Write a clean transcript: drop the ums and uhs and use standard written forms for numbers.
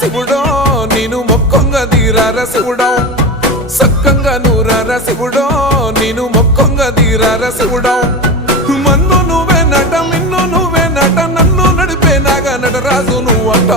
శివుడో నేను మొక్కంగా తీరార శివుడో సక్కంగా నూరార శివుడో నేను మొక్కంగా తీరార శివుడో మన్ను నువ్వే నట మిన్ను నువ్వే నట నన్ను నడిపే నాగా నటరాజు నువ్వంట